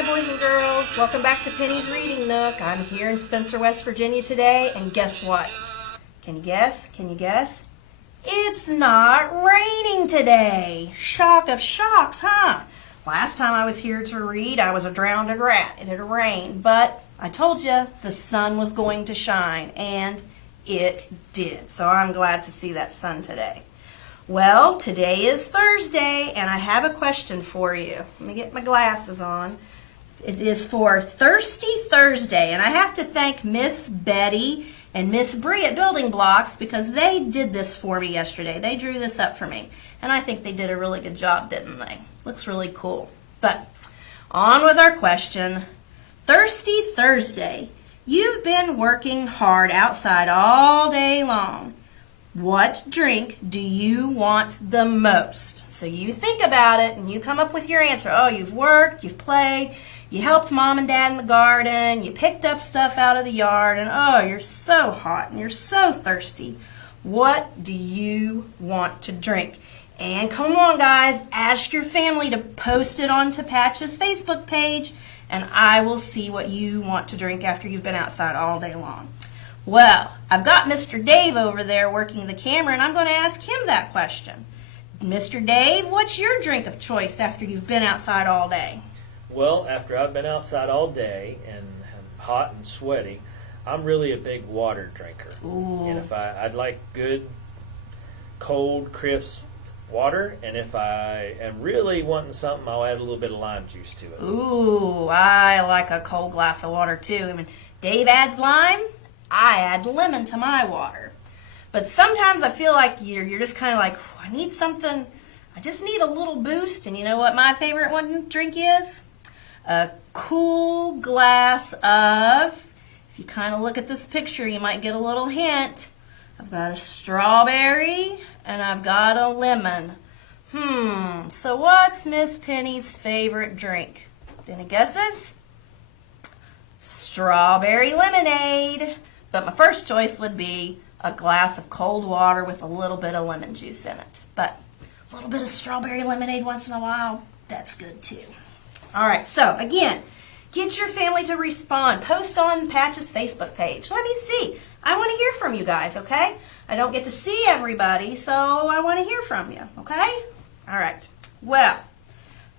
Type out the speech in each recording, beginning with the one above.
Hi boys and girls, welcome back to Penny's Reading Nook. I'm here in Spencer, West Virginia today, and guess what? Can you guess? Can you guess? It's not raining today. Shock of shocks, huh? Last time I was here to read, I was a drowned rat. It had rained, but I told you the sun was going to shine, and it did. So I'm glad to see that sun today. Well, today is Thursday, and I have a question for you. Let me get my glasses on. It is for Thirsty Thursday, and I have to thank Miss Betty and Miss Bree at Building Blocks because they did this for me yesterday. They drew this up for me, and I think they did a really good job, didn't they? Looks really cool. But on with our question. Thirsty Thursday. You've been working hard outside all day long. What drink do you want the most? So you think about it and you come up with your answer. Oh, you've worked, you've played, you helped mom and dad in the garden, you picked up stuff out of the yard, and oh, you're so hot and you're so thirsty. What do you want to drink? And come on, guys, ask your family to post it onto Patch's Facebook page, and I will see what you want to drink after you've been outside all day long. Well, I've got Mr. Dave over there working the camera, and I'm going to ask him that question. Mr. Dave, what's your drink of choice after you've been outside all day? Well, after I've been outside all day and I'm hot and sweaty, I'm really a big water drinker. Ooh. And if I'd like good, cold, crisp water, and if I am really wanting something, I'll add a little bit of lime juice to it. Ooh, I like a cold glass of water too. I mean, Dave adds lime, I add lemon to my water. But sometimes I feel like you're just kind of like, I need something, I just need a little boost. And you know what my favorite one drink is? A cool glass of, if you kind of look at this picture, you might get a little hint. I've got a strawberry and I've got a lemon. So what's Miss Penny's favorite drink? Any guesses? Strawberry lemonade. But my first choice would be a glass of cold water with a little bit of lemon juice in it. But a little bit of strawberry lemonade once in a while, that's good too. All right, so again, get your family to respond. Post on Patch's Facebook page. Let me see. I want to hear from you guys, okay? I don't get to see everybody, so I want to hear from you, okay? All right. Well,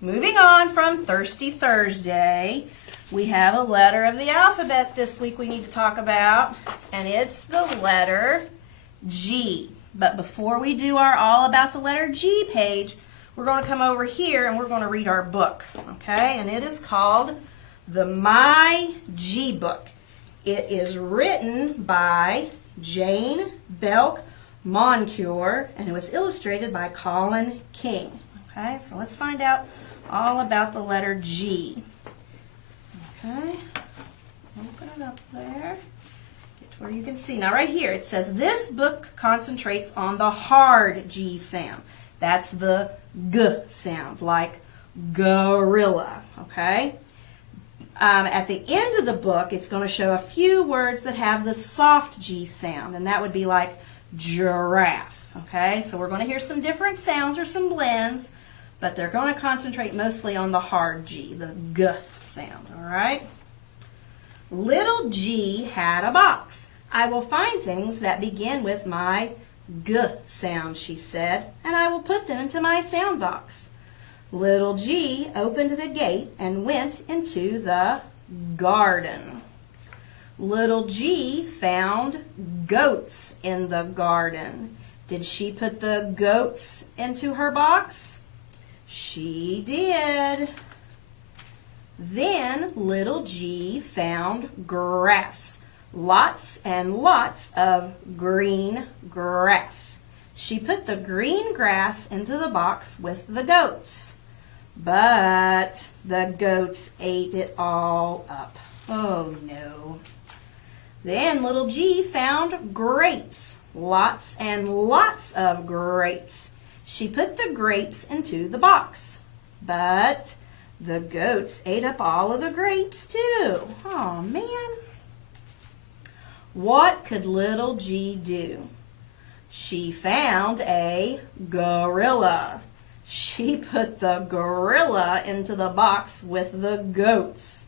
moving on from Thirsty Thursday, we have a letter of the alphabet this week we need to talk about, and it's the letter G. But before we do our All About the Letter G page, we're going to come over here and we're going to read our book, okay? And it is called the My G Book. It is written by Jane Belk Moncure, and it was illustrated by Colin King. Okay, so let's find out all about the letter G. Okay, open it up there. Get to where you can see. Now right here it says this book concentrates on the hard G sound. That's the G sound, like gorilla. Okay. At the end of the book, it's going to show a few words that have the soft G sound, and that would be like giraffe. Okay, so we're going to hear some different sounds or some blends, but they're going to concentrate mostly on the hard G, the G sound. All right. Little G had a box. I will find things that begin with my G sound, she said, and I will put them into my sound box. Little G opened the gate and went into the garden. Little G found goats in the garden. Did she put the goats into her box? She did. Then little G found grass. Lots and lots of green grass. She put the green grass into the box with the goats. But the goats ate it all up. Oh no. Then little G found grapes. Lots and lots of grapes. She put the grapes into the box. But the goats ate up all of the grapes too. Oh man. What could little G do? She found a gorilla. She put the gorilla into the box with the goats.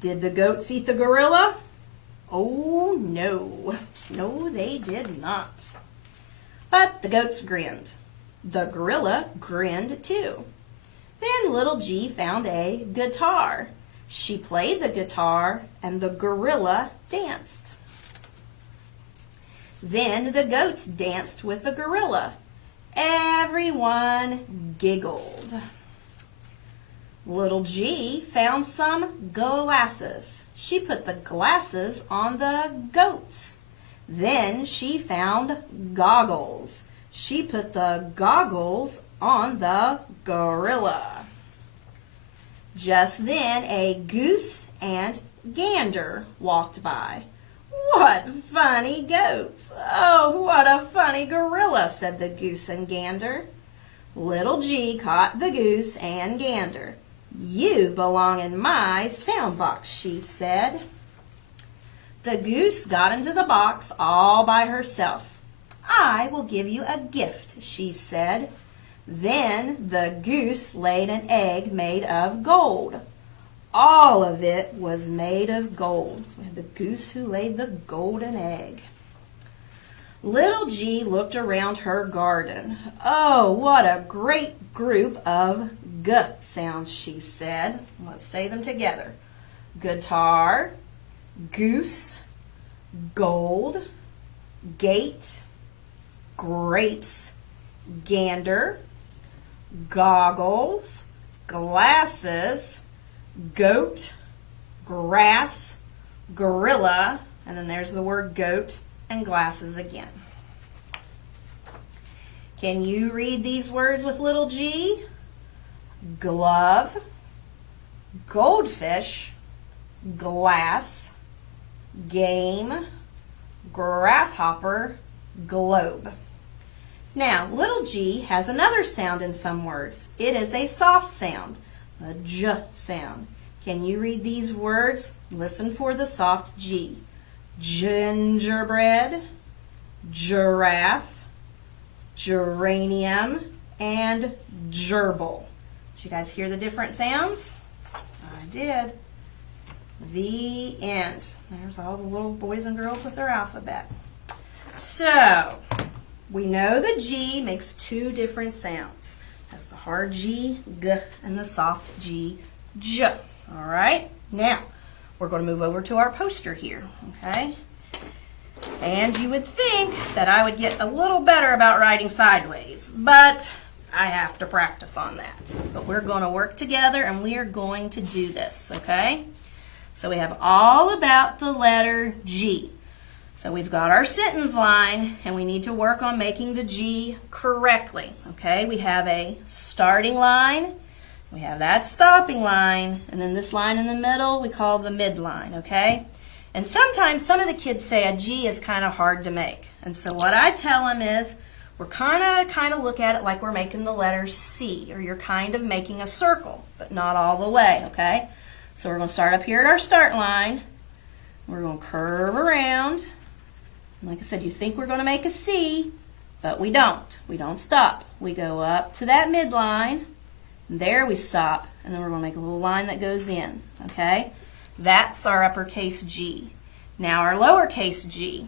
Did the goats eat the gorilla? Oh, no. No, they did not. But the goats grinned. The gorilla grinned too. Then little G found a guitar. She played the guitar and the gorilla danced. Then the goats danced with the gorilla. Everyone giggled. Little G found some glasses. She put the glasses on the goats. Then she found goggles. She put the goggles on the gorilla. Just then a goose and gander walked by. What funny goats! Oh, what a funny gorilla, said the goose and gander. Little G caught the goose and gander. You belong in my sound box, she said. The goose got into the box all by herself. I will give you a gift, she said. Then the goose laid an egg made of gold. All of it was made of gold. We had the goose who laid the golden egg. Little G looked around her garden. Oh, what a great group of G sounds, she said. Let's say them together. Guitar, goose, gold, gate, grapes, gander, goggles, glasses, goat, grass, gorilla, and then there's the word goat, and glasses again. Can you read these words with little G? Glove, goldfish, glass, game, grasshopper, globe. Now, little G has another sound in some words. It is a soft sound, the J sound. Can you read these words? Listen for the soft G. Gingerbread, giraffe, geranium, and gerbil. Did you guys hear the different sounds? I did. The end. There's all the little boys and girls with their alphabet. So, we know the G makes two different sounds. It has the hard G, G, and the soft G, J. All right? Now, we're going to move over to our poster here, okay? And you would think that I would get a little better about writing sideways, but I have to practice on that. But we're going to work together and we are going to do this, okay? So we have all about the letter G. So we've got our sentence line and we need to work on making the G correctly, okay? We have a starting line, we have that stopping line, and then this line in the middle we call the midline, okay? And sometimes some of the kids say a G is kind of hard to make. And so what I tell them is we're kind of look at it like we're making the letter C, or you're kind of making a circle, but not all the way, okay? So we're going to start up here at our start line. We're going to curve around. And like I said, you think we're going to make a C, but we don't. We don't stop. We go up to that midline. There we stop, and then we're going to make a little line that goes in, okay? That's our uppercase G. Now our lowercase g,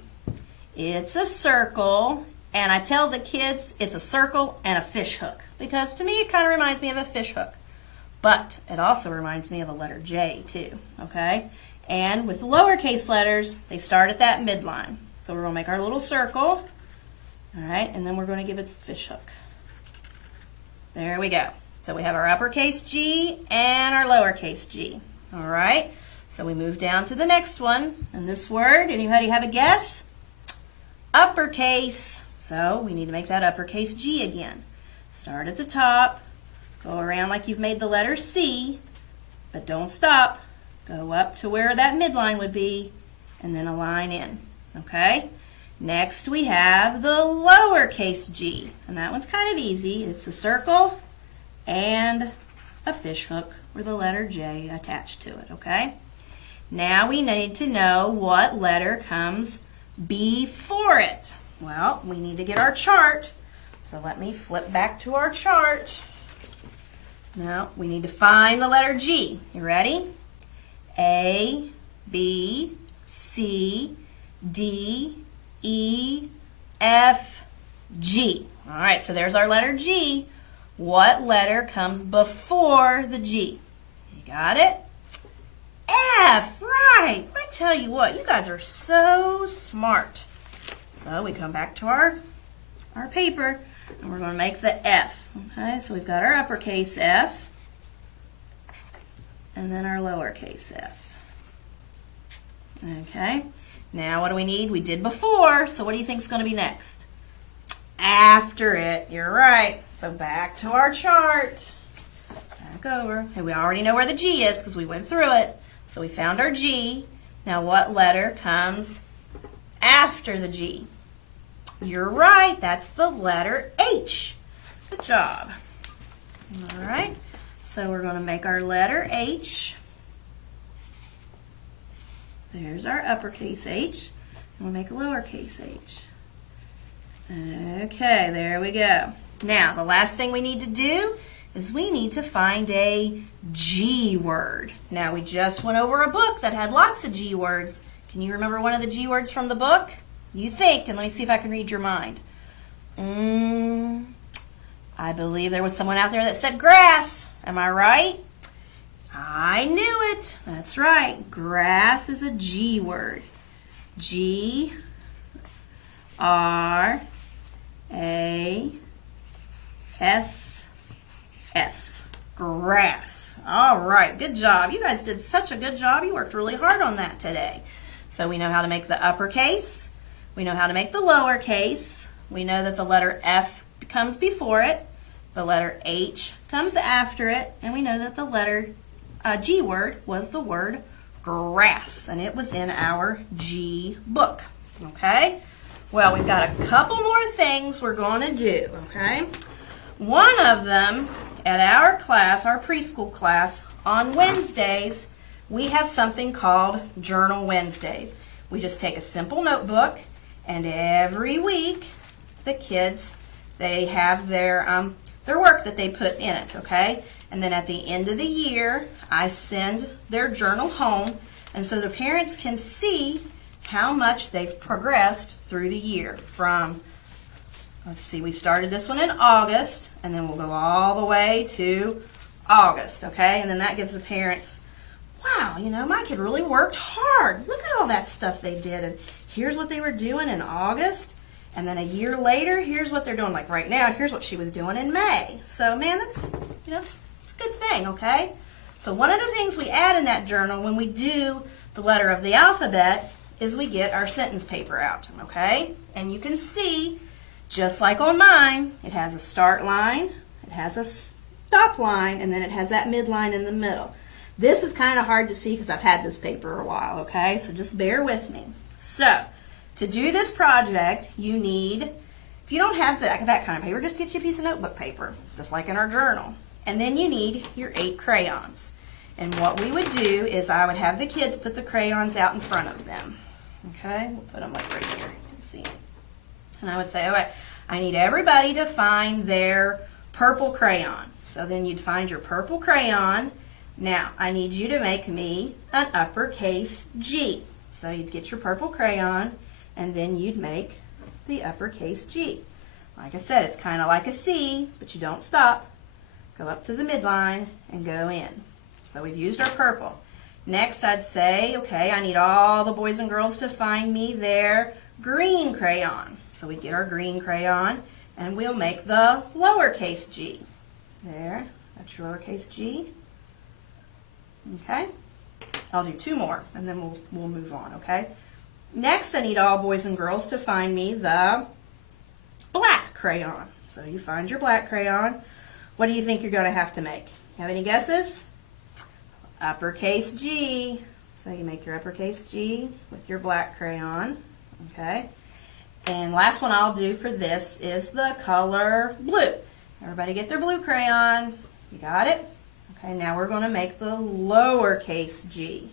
it's a circle, and I tell the kids it's a circle and a fish hook, because to me it kind of reminds me of a fish hook. But it also reminds me of a letter J too, okay? And with lowercase letters, they start at that midline. So we're going to make our little circle, all right, and then we're going to give it a fish hook. There we go. So we have our uppercase G and our lowercase g, all right? So we move down to the next one, and this word, anybody have a guess? Uppercase. So we need to make that uppercase G again. Start at the top, go around like you've made the letter C, but don't stop. Go up to where that midline would be, and then a line in, okay? Next we have the lowercase g, and that one's kind of easy. It's a circle and a fish hook with the letter J attached to it, okay? Now we need to know what letter comes before it. Well, we need to get our chart. So let me flip back to our chart. Now we need to find the letter G. You ready? A, B, C, D, E, F, G. All right, so there's our letter G. What letter comes before the G? You got it? F, right. I tell you what, you guys are so smart. So we come back to our paper, and we're going to make the F. Okay, so we've got our uppercase F, and then our lowercase f. Okay, now what do we need? We did before, so what do you think is going to be next? After it, you're right. So back to our chart. Back over. Hey, we already know where the G is because we went through it. So we found our G. Now what letter comes after the G? You're right, that's the letter H. Good job. All right, so we're going to make our letter H. There's our uppercase H. And we'll make a lowercase h. Okay, there we go. Now, the last thing we need to do is we need to find a G word. Now, we just went over a book that had lots of G words. Can you remember one of the G words from the book? You think, and let me see if I can read your mind. I believe there was someone out there that said grass. Am I right? I knew it. That's right. Grass is a G word. G R A S S. Grass. All right. Good job. You guys did such a good job. You worked really hard on that today. So we know how to make the uppercase. We know how to make the lowercase. We know that the letter F comes before it. The letter H comes after it. And we know that the letter G word was the word grass. And it was in our G book. Okay? Well, we've got a couple more things we're going to do. Okay? One of them at our class, our preschool class, on Wednesdays, we have something called Journal Wednesdays. We just take a simple notebook, and every week the kids, they have their work that they put in it, okay? And then at the end of the year, I send their journal home, and so the parents can see how much they've progressed through the year from, let's see, we started this one in August, and then we'll go all the way to August, okay? And then that gives the parents, wow, you know, my kid really worked hard. Look at all that stuff they did, and here's what they were doing in August, and then a year later, here's what they're doing. Like right now, here's what she was doing in May. So, man, that's, you know, it's a good thing, okay? So one of the things we add in that journal when we do the letter of the alphabet is we get our sentence paper out, okay? And you can see, just like on mine, it has a start line, it has a stop line, and then it has that midline in the middle. This is kind of hard to see because I've had this paper a while, okay? So just bear with me. So, to do this project, you need, if you don't have that kind of paper, just get you a piece of notebook paper, just like in our journal. And then you need your 8 crayons. And what we would do is I would have the kids put the crayons out in front of them. Okay, we'll put them like right here, you can see them. And I would say, all right, I need everybody to find their purple crayon. So then you'd find your purple crayon. Now, I need you to make me an uppercase G. So you'd get your purple crayon, and then you'd make the uppercase G. Like I said, it's kind of like a C, but you don't stop. Go up to the midline and go in. So we've used our purple. Next, I'd say, okay, I need all the boys and girls to find me their green crayon. So we get our green crayon, and we'll make the lowercase g. There, that's your lowercase g. Okay, I'll do 2 more, and then we'll move on, okay? Next, I need all boys and girls to find me the black crayon. So you find your black crayon. What do you think you're going to have to make? Have any guesses? Uppercase G. So you make your uppercase G with your black crayon, okay? And last one I'll do for this is the color blue. Everybody get their blue crayon. You got it? Okay, now we're going to make the lowercase g.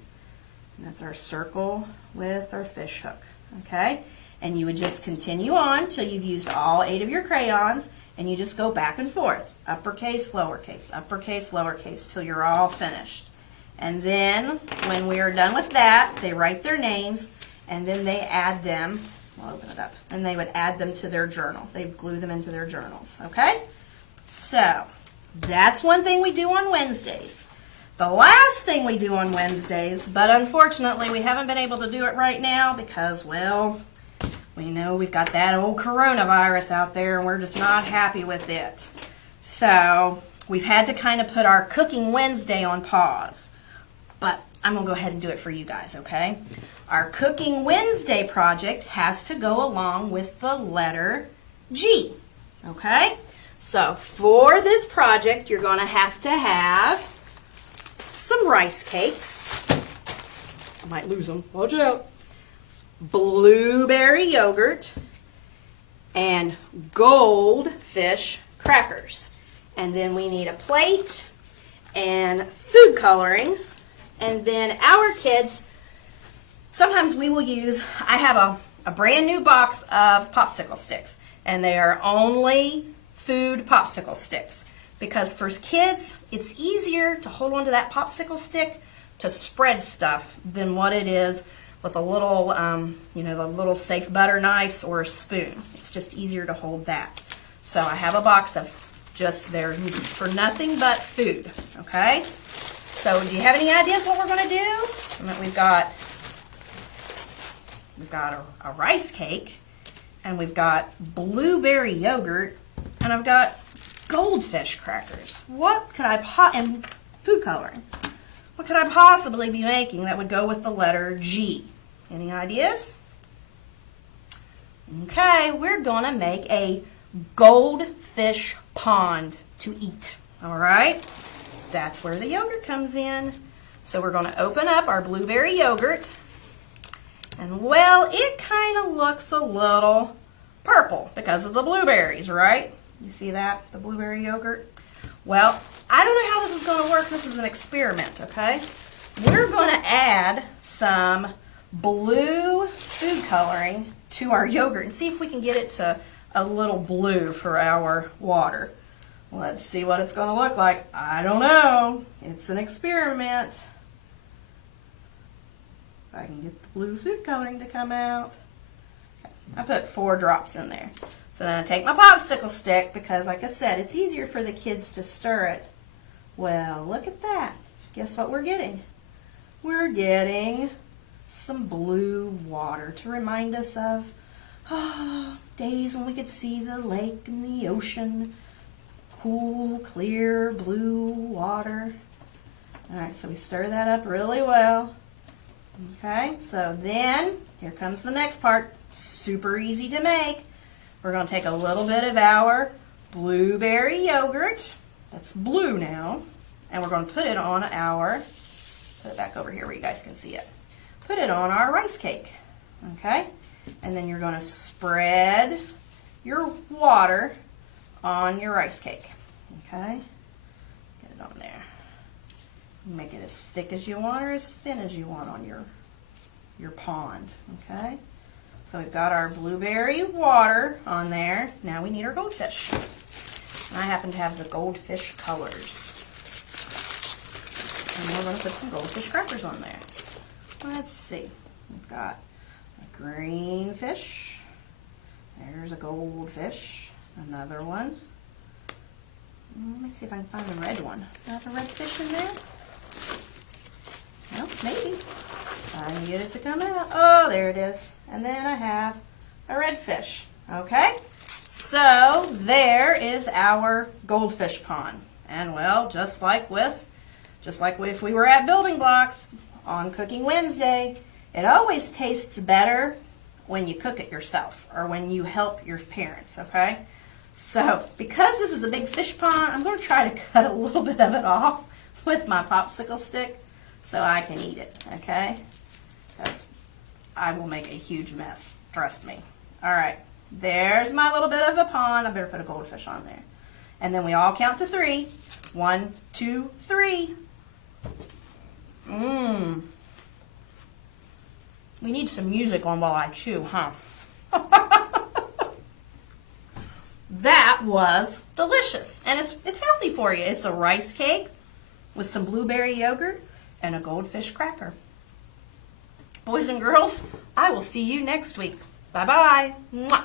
And that's our circle with our fish hook, okay? And you would just continue on till you've used all 8 of your crayons, and you just go back and forth, uppercase, lowercase, till you're all finished. And then when we are done with that, they write their names, and then they add them, I'll open it up, and they would add them to their journal. They glue them into their journals, okay? So that's one thing we do on Wednesdays. The last thing we do on Wednesdays, but unfortunately we haven't been able to do it right now because, well, we know we've got that old coronavirus out there and we're just not happy with it. So we've had to kind of put our Cooking Wednesday on pause. But I'm going to go ahead and do it for you guys, okay? Our Cooking Wednesday project has to go along with the letter G, okay? So for this project, you're going to have some rice cakes. I might lose them. Watch out. Blueberry yogurt and goldfish crackers. And then we need a plate and food coloring. And then our kids, sometimes we will use, I have a brand new box of popsicle sticks. And they are only food popsicle sticks. Because for kids, it's easier to hold onto that popsicle stick to spread stuff than what it is with a little, the little safe butter knives or a spoon. It's just easier to hold that. So I have a box of just there for nothing but food, okay? So do you have any ideas what we're going to do? We've got a rice cake, and we've got blueberry yogurt, and I've got goldfish crackers. What could and food coloring. What could I possibly be making that would go with the letter G? Any ideas? Okay, we're going to make a goldfish pond to eat. All right? That's where the yogurt comes in. So we're going to open up our blueberry yogurt. And well, it kind of looks a little purple because of the blueberries, right? You see that, the blueberry yogurt? Well, I don't know how this is going to work. This is an experiment, okay? We're going to add some blue food coloring to our yogurt and see if we can get it to a little blue for our water. Let's see what it's going to look like. I don't know. It's an experiment. If I can get the blue food coloring to come out. Okay. I put 4 drops in there. So then I take my popsicle stick because, like I said, it's easier for the kids to stir it. Well, look at that. Guess what we're getting? We're getting some blue water to remind us of days when we could see the lake and the ocean. Cool, clear, blue water. All right, so we stir that up really well. Okay, so then here comes the next part. Super easy to make. We're going to take a little bit of our blueberry yogurt. That's blue now. And we're going to put it on put it back over here where you guys can see it. Put it on our rice cake. Okay? And then you're going to spread your water on your rice cake. Okay? Get it on there. Make it as thick as you want or as thin as you want on your pond. Okay? So we've got our blueberry water on there. Now we need our goldfish. And I happen to have the goldfish colors. And we're going to put some goldfish crackers on there. Let's see. We've got a green fish. There's a goldfish. Another one. Let me see if I can find the red one. Do I have a red fish in there? Well, maybe. I can get it to come out. Oh, there it is. And then I have a red fish. Okay? So there is our goldfish pond. And well, just like if we were at Building Blocks on Cooking Wednesday, it always tastes better when you cook it yourself or when you help your parents, okay? So because this is a big fish pond, I'm going to try to cut a little bit of it off with my popsicle stick so I can eat it, okay? Because I will make a huge mess, trust me. All right, there's my little bit of a pond. I better put a goldfish on there. And then we all count to 3. 1, 2, 3. We need some music on while I chew, huh? that was delicious. And it's healthy for you. It's a rice cake with some blueberry yogurt and a goldfish cracker. Boys and girls, I will see you next week. Bye-bye. Mwah.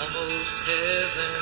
Almost heaven.